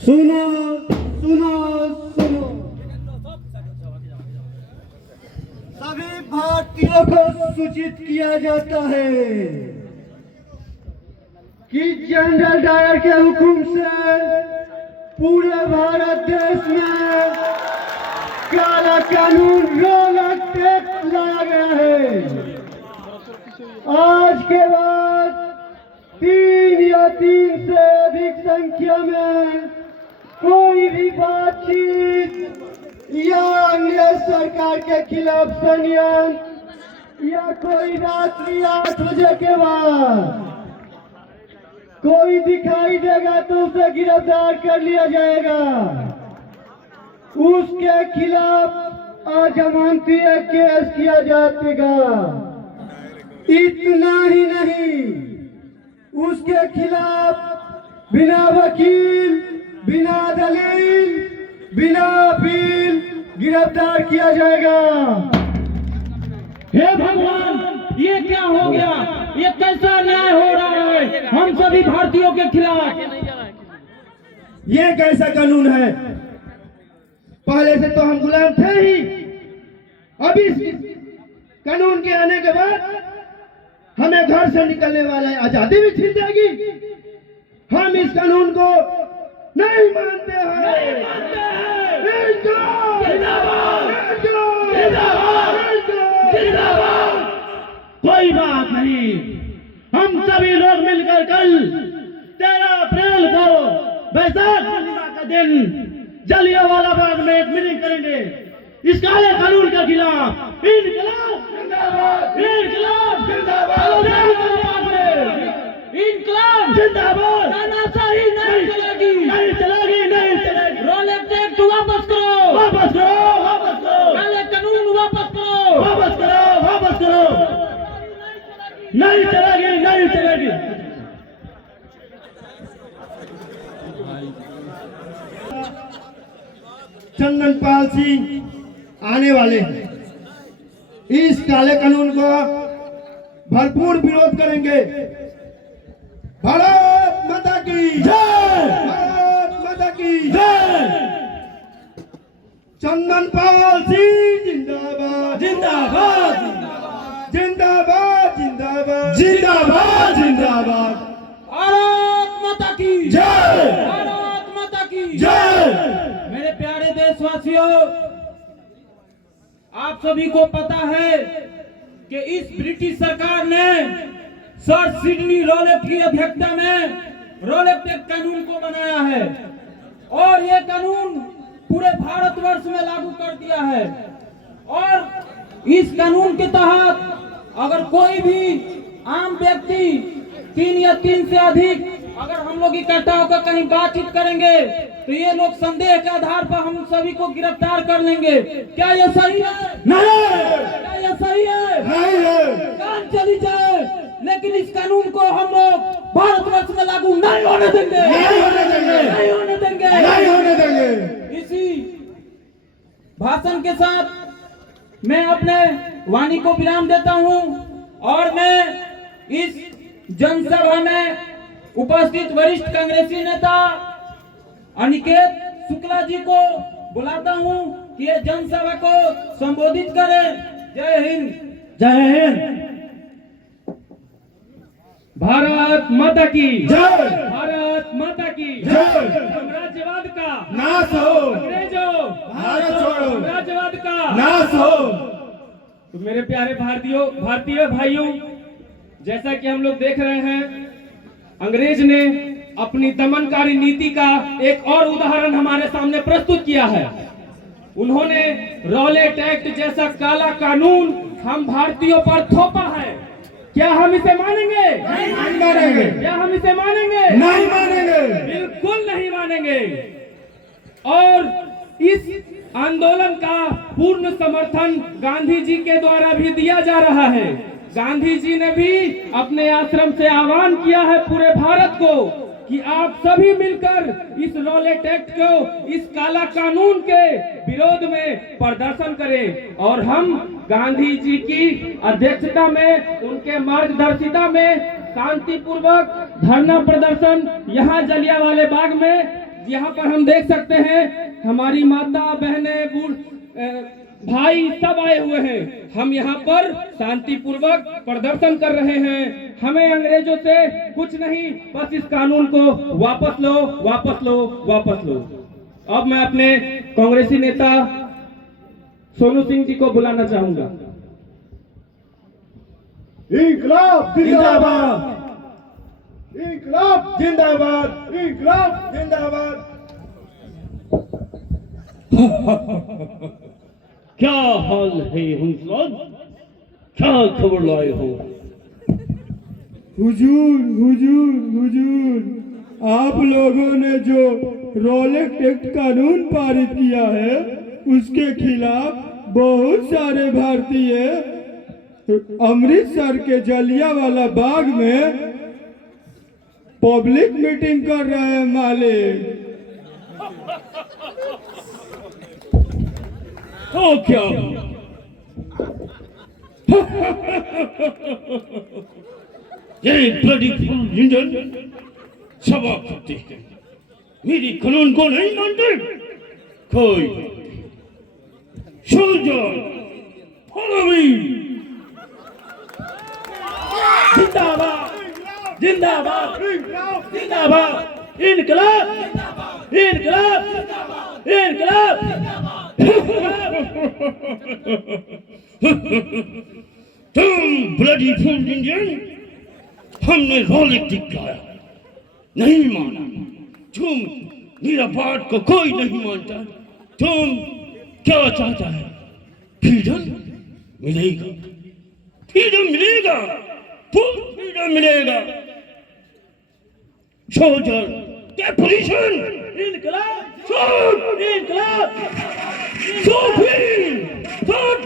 सुनो सुनो सुनो, सभी भारतीयों को सूचित किया जाता है कि जनरल डायर के हुक्म से पूरे भारत देश में काला कानून रोलर टैक्स लाया गया है। आज के बाद 3 या 3 से अधिक संख्या में कोई भी बातचीत या अंग्रेज सरकार के खिलाफ संयंत्र या कोई रात्रि 8 बजे के बाद कोई दिखाई देगा तो उसे गिरफ्तार कर लिया जाएगा। उसके खिलाफ अजमानती केस किया जाएगा। इतना ही नहीं, उसके खिलाफ बिना वकील, बिना दलील, बिना अपील गिरफ्तार किया जाएगा। हे भगवान, ये क्या हो गया? ये कैसा न्याय हो रहा है हम सभी भारतीयों के खिलाफ? ये कैसा कानून है? पहले से तो हम गुलाम थे ही, अब इस कानून के आने के बाद हमें घर से निकलने वाले आजादी भी छीन जाएगी। हम इस कानून को नहीं मानते हैं। कोई बात नहीं, हम सभी लोग मिलकर कल 13 अप्रैल को बैसाख पूर्णिमा का दिन जलियांवाला बाग में एक मीटिंग करेंगे। इस काले कानून के खिलाफ इनकलाब जिंदाबाद, इनकलाब जिंदाबाद, इनकलाब जिंदाबाद। तानाशाही नहीं चलेगी, नहीं चलेगी, नहीं चलेगी। रोलेट टैक्स वापस करो, वापस करो, वापस करो। काले कानून वापस करो, वापस करो, वापस करो। नहीं चलेगी, नहीं चलेगी। चंदनपाल सिंह आने वाले हैं। इस काले कानून का भरपूर विरोध करेंगे। भारत माता की जय, भारत माता की जय। चंदनपाल सिंह जिंदाबाद, जिंदाबाद, जिंदाबाद, जिंदाबाद, जिंदाबाद, जिंदाबाद। भारत माता की जय, भारत माता की जय। मेरे प्यारे देशवासियों, आप सभी को पता है कि इस ब्रिटिश सरकार ने सर सिडनी रॉलेट की अध्यक्षता में रॉलेट एक्ट कानून को बनाया है और ये कानून पूरे भारतवर्ष में लागू कर दिया है। और इस कानून के तहत अगर कोई भी आम व्यक्ति 3 या 3 से अधिक अगर हम लोग इकट्ठा होकर कहीं बातचीत करेंगे तो ये लोग संदेह के आधार पर हम सभी को गिरफ्तार कर लेंगे। क्या ये सही है? नहीं। क्या ये सही है? नहीं है। जान चली जाए, लेकिन इस कानून को हम लोग भारतवर्ष में लागू नहीं होने देंगे, नहीं होने देंगे, नहीं होने देंगे, नहीं होने देंगे। इसी भाषण के साथ मैं अपने वाणी को विराम देता हूं और मैं इस जनसभा में उपस्थित वरिष्ठ कांग्रेसी नेता अनिकेत शुक्ला जी को बुलाता हूं कि ये जनसभा को संबोधित करें। जय हिंद, जय हिंद। भारत माता की जय, भारत माता की जय। साम्राज्यवाद का नाश हो, अंग्रेजों, भारत छोड़ो, साम्राज्यवाद का नाश हो। तो मेरे प्यारे भारतीय भाइयों, जैसा कि हम लोग देख रहे हैं, अंग्रेज ने अपनी दमनकारी नीति का एक और उदाहरण हमारे सामने प्रस्तुत किया है। उन्होंने रॉलेट एक्ट जैसा काला कानून हम भारतीयों पर थोपा है। क्या हम इसे मानेंगे? नहीं मानेंगे। क्या हम इसे मानेंगे? नहीं मानेंगे, बिल्कुल नहीं मानेंगे। और इस आंदोलन का पूर्ण समर्थन गांधी जी के द्वारा भी दिया जा रहा है। गांधी जी ने भी अपने आश्रम से आह्वान किया है पूरे भारत को कि आप सभी मिलकर इस रॉलेट एक्ट को, इस काला कानून के विरोध में प्रदर्शन करें। और हम गांधी जी की अध्यक्षता में, उनके मार्गदर्शिता में शांतिपूर्वक धरना प्रदर्शन यहाँ जलियांवाला बाग में यहाँ पर हम देख सकते हैं हमारी माता बहनें भाई सब आए हुए हैं। हम यहाँ पर शांतिपूर्वक प्रदर्शन कर रहे हैं। हमें अंग्रेजों से कुछ नहीं, बस इस कानून को वापस लो, वापस लो, वापस लो। अब मैं अपने कांग्रेसी नेता सोनू सिंह जी को बुलाना चाहूंगा। इंकलाब जिंदाबाद, इंकलाब जिंदाबाद, इंकलाब जिंदाबाद। क्या हाल है हुजूर, क्या खबर लाए हो? हुजूर हुजूर हुजूर, आप लोगों ने जो रोलेट एक्ट कानून पारित किया है उसके खिलाफ बहुत सारे भारतीय अमृतसर के जलियांवाला बाग में पब्लिक मीटिंग कर रहे हैं मालिक। तो क्या ये ब्लडी फुल इंजन सभा करते हैं, मेरी कानून को नहीं मानते। कोई सोल्जर फॉलो मी। जिंदाबाद जिंदाबाद जिंदाबाद, इनकलाब इनकलाब इनकलाब। तुम ब्लडी फुल इंजन, हमने रोलेट दिखाया, नहीं माना। तुम मेरा बात को कोई नहीं मानता। तुम क्या चाहता है? फ्रीडम मिलेगा, फ्रीडम मिलेगा, फुल फ्रीडम मिलेगा। सोल्जर डेपोलिशन, इनकलाब, शूट, इनकलाब, शूट, शूट।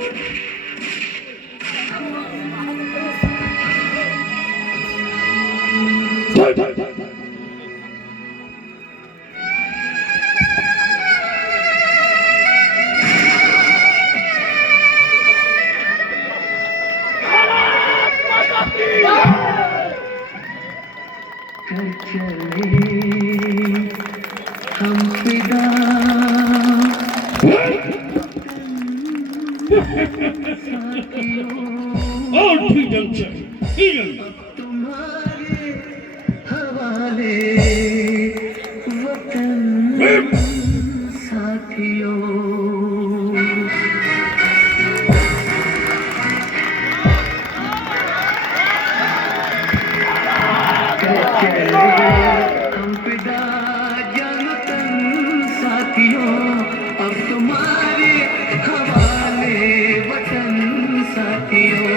और फ्रीडम चाहिए, फ्रीडम। तुम्हारे हवाले वतन साथियों। हम फिदा जनतन साथियों, अब तुम्हारे हवाले वतन साथियों।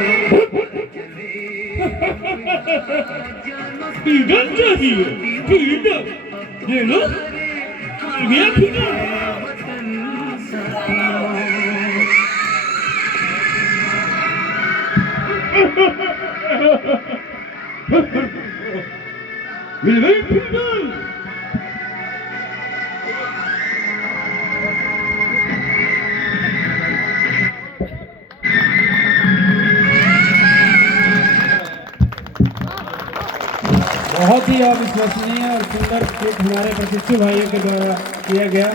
फ्रीडम चाहिए, फ्रीडम ले लो, ये फ्रीडम। मिल गई फ्रीडम। बहुत ही अविश्वसनीय और सुंदर स्क्रिप्ट हमारे प्रशिक्षु भाइयों के द्वारा किया गया।